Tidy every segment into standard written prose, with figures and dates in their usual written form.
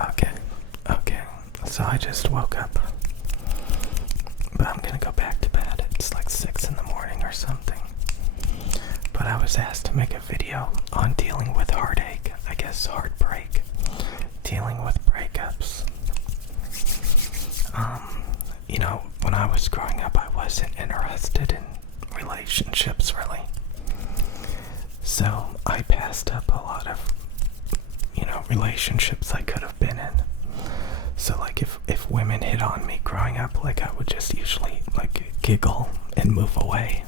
Okay, okay. So I just woke up, but I'm gonna go back to bed. It's like 6 in the morning or something. But I was asked to make a video on dealing with heartache, I guess heartbreak, dealing with breakups. When I was growing up, I wasn't interested in relationships really. So I passed up a lot of, relationships I could have been in. So like if women hit on me growing up, like I would just usually like giggle and move away.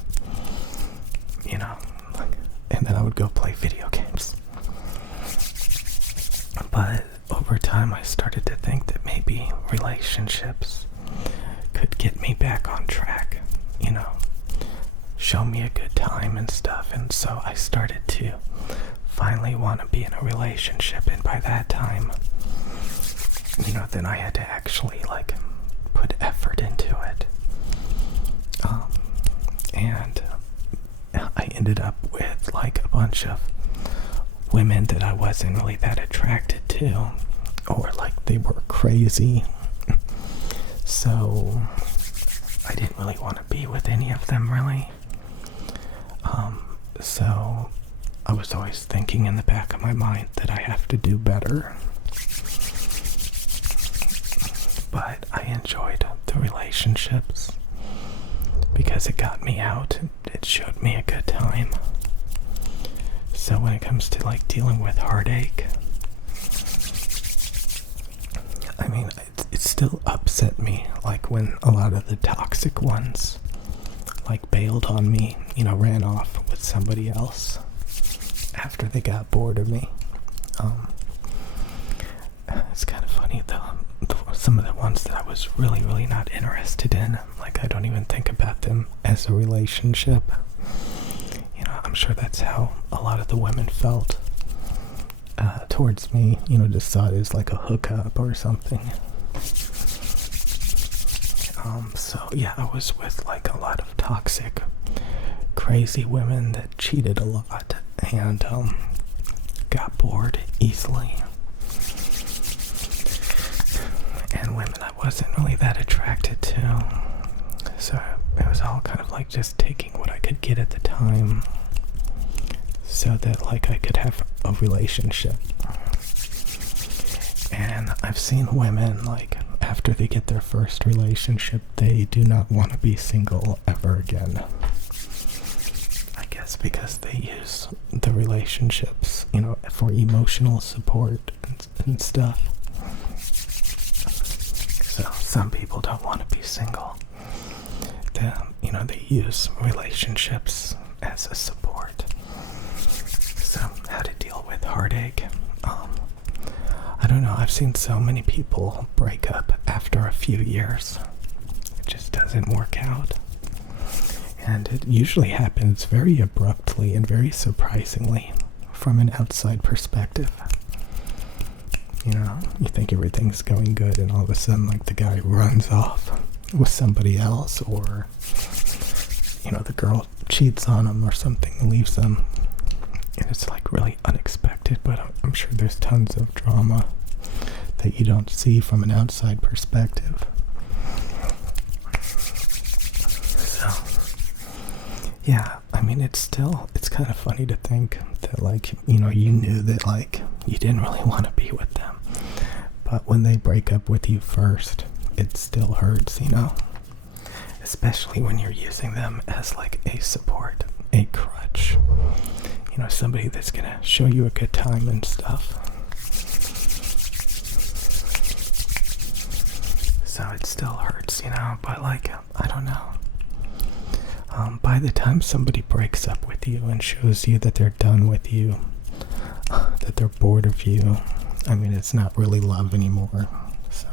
And then I would go play video games. But over time I started to think that maybe relationships could get me back on track, show me a good time and stuff. And so I started to finally want to be in a relationship, and by that time, then I had to actually like put effort into it. And I ended up with like a bunch of women that I wasn't really that attracted to, or like they were crazy. So I didn't really want to be with any of them really. So I was always thinking in the back of my mind that I have to do better. But I enjoyed the relationships because it got me out. It showed me a good time. So when it comes to like dealing with heartache, I mean, it still upset me, like when a lot of the toxic ones like bailed on me, ran off with somebody else after they got bored of me. It's kind of funny though, some of the ones that I was really, really not interested in, like I don't even think about them as a relationship. I'm sure that's how a lot of the women felt towards me, just saw it as like a hookup or something. So yeah, I was with like a lot of toxic, crazy women that cheated a lot and got bored easily. And women I wasn't really that attracted to. So it was all kind of like just taking what I could get at the time so that like I could have a relationship. And I've seen women like after they get their first relationship, they do not want to be single ever again. I guess because they use the relationships, for emotional support and stuff. So some people don't want to be single. They use relationships as a support. So how to deal with heartache? I don't know. I've seen so many people break up after a few years. It just doesn't work out. And it usually happens very abruptly and very surprisingly from an outside perspective. You think everything's going good and all of a sudden like the guy runs off with somebody else, or the girl cheats on him or something and leaves them. And it's like really unexpected, but I'm sure there's tons of drama that you don't see from an outside perspective. So yeah, I mean, it's kind of funny to think that like, you knew that like you didn't really want to be with them, but when they break up with you first, it still hurts, especially when you're using them as like a support, a crutch, somebody that's gonna show you a good time and stuff. So it still hurts, but like, I don't know. By the time somebody breaks up with you and shows you that they're done with you, that they're bored of you, I mean, it's not really love anymore. So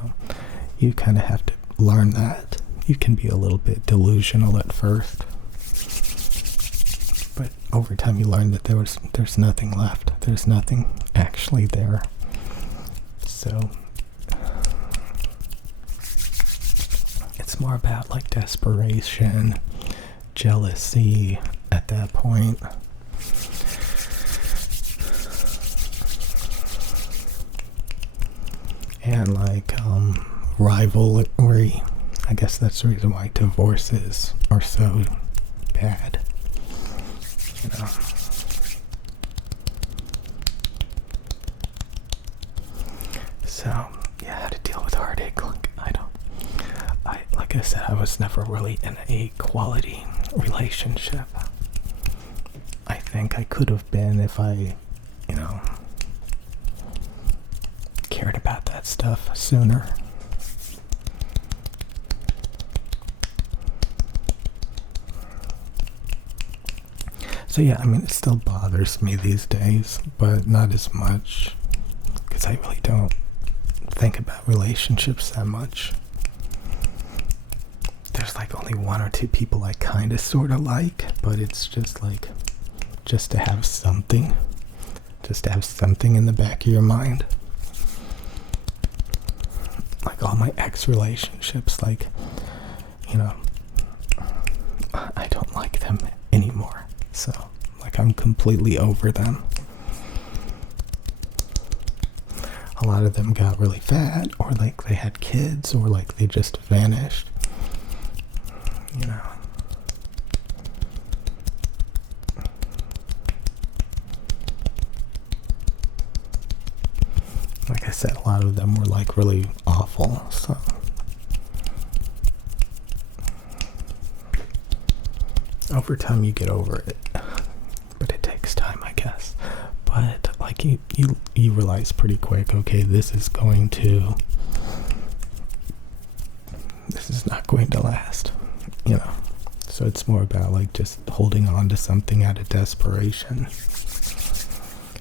you kind of have to learn that. You can be a little bit delusional at first, but over time you learn that there's nothing left. There's nothing actually there. So it's more about like desperation, jealousy at that point. and like rivalry. I guess that's the reason why divorces are so bad. You know. So yeah, how to deal with heartache. Like I said, I was never really in a quality relationship. I think I could have been if I, cared about that stuff sooner. So yeah, I mean, it still bothers me these days, but not as much, because I really don't think about relationships that much. There's like only one or two people I kind of sort of like, but it's just like, just to have something in the back of your mind. Like all my ex-relationships, like, I don't like them anymore. So, like, I'm completely over them. A lot of them got really fat, or like they had kids, or like they just vanished. Like I said, a lot of them were like really awful, so. Over time you get over it, but it takes time, I guess. But like you realize pretty quick, okay, this is not going to last, So it's more about like just holding on to something out of desperation.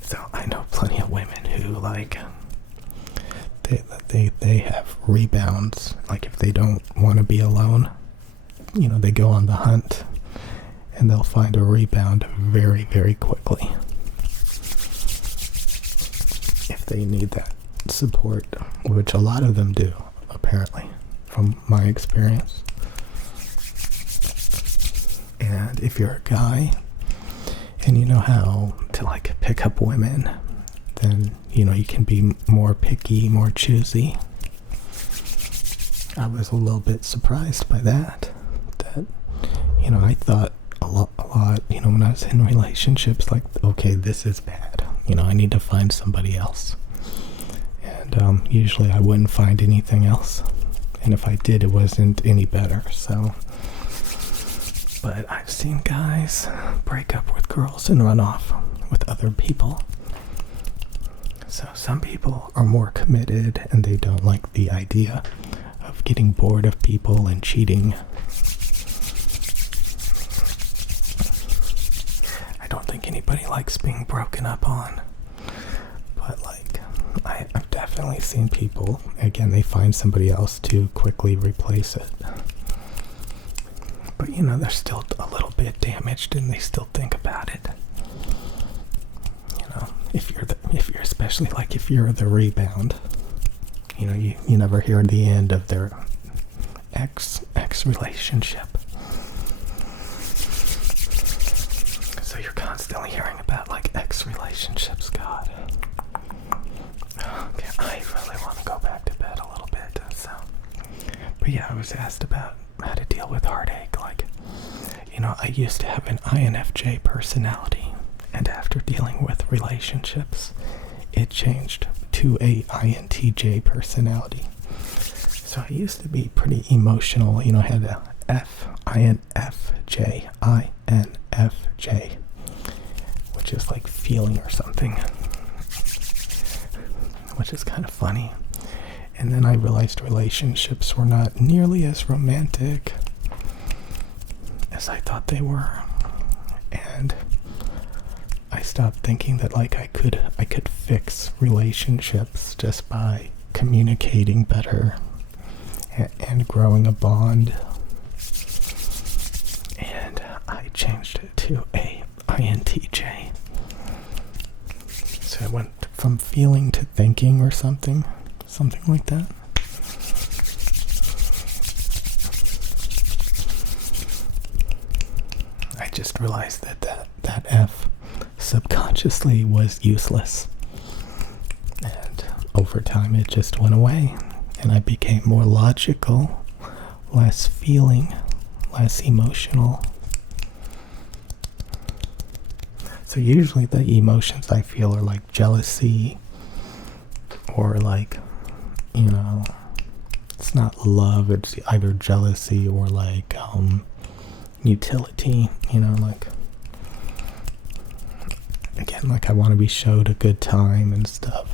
So I know plenty of women who like they have rebounds. Like if they don't want to be alone, they go on the hunt and they'll find a rebound very, very quickly if they need that support, which a lot of them do, apparently, from my experience. And if you're a guy and you know how to like pick up women, then you can be more picky, more choosy. I was a little bit surprised by that I thought a lot when I was in relationships, like, okay, this is bad, I need to find somebody else. And usually I wouldn't find anything else, and if I did, it wasn't any better. So, but I've seen guys break up with girls and run off with other people. So some people are more committed and they don't like the idea of getting bored of people and cheating. I don't think anybody likes being broken up on. But like, I've definitely seen people, again, they find somebody else to quickly replace it. But they're still a little bit damaged and they still think about it. If you're especially like if you're the rebound, you never hear the end of their ex relationship. So you're constantly hearing about like ex relationships. God. Okay, I really want to go back to bed a little bit. So, but yeah, I was asked about how to deal with heartache. Like, I used to have an INFJ personality. And after dealing with relationships, it changed to a INTJ personality. So I used to be pretty emotional. I had a INFJ, which is like feeling or something, which is kind of funny. And then I realized relationships were not nearly as romantic as I thought they were. And I stopped thinking that like I could fix relationships just by communicating better and growing a bond. And I changed it to a INTJ. So I went from feeling to thinking or something like that. I just realized that F subconsciously was useless. And over time it just went away, and I became more logical, less feeling, less emotional. So usually the emotions I feel are like jealousy, or like, it's not love, it's either jealousy or like utility, like, again, like I want to be showed a good time and stuff.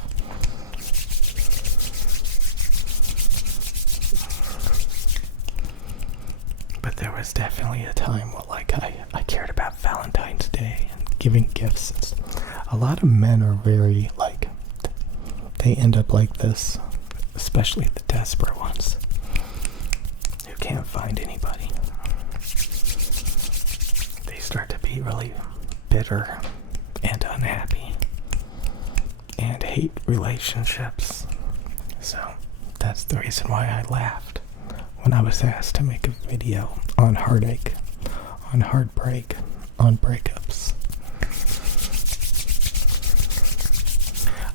But there was definitely a time where like I cared about Valentine's Day and giving gifts. A lot of men are very like, they end up like this, especially the desperate ones who can't find anybody. They start to be really bitter and unhappy and hate relationships. So that's the reason why I laughed when I was asked to make a video on heartache, on heartbreak, on breakups.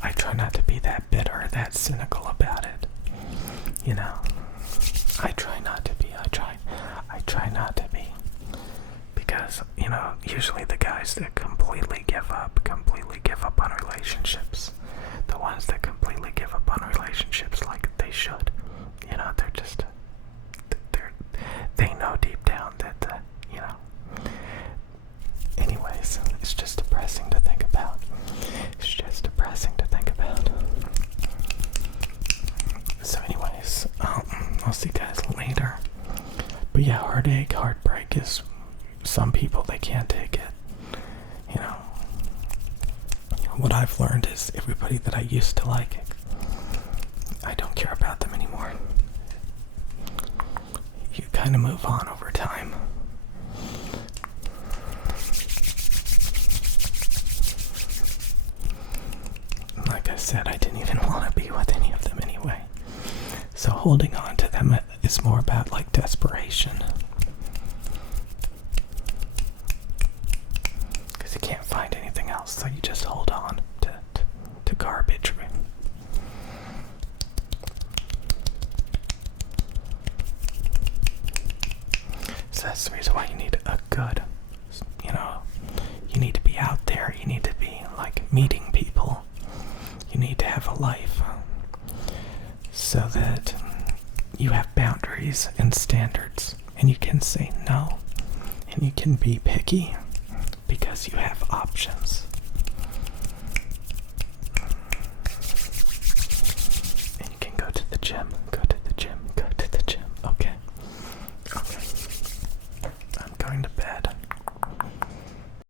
I try not to be that bitter, that cynical about it. I try not to be. I try not to be. Because, usually the guys that completely give up on relationships. The ones that completely give up on relationships like they should. They're just, they know deep down that, anyways, it's just depressing to think about. So anyways, I'll see you guys later. But yeah, heartache, heartbreak is, some people, they can't take it. What I've learned is everybody that I used to like, I don't care about them anymore. You kind of move on over time. Like I said, I didn't even want to be with any of them anyway. So holding on to them is more about like desperation. Because you can't find anything else, so you just hold on to garbage. So that's the reason why you need a good, you need to be out there, you need to be like meeting people, you need to have a life, so that you have boundaries and standards, and you can say no, and you can be picky, because you have options. And you can go to the gym, Okay. I'm going to bed.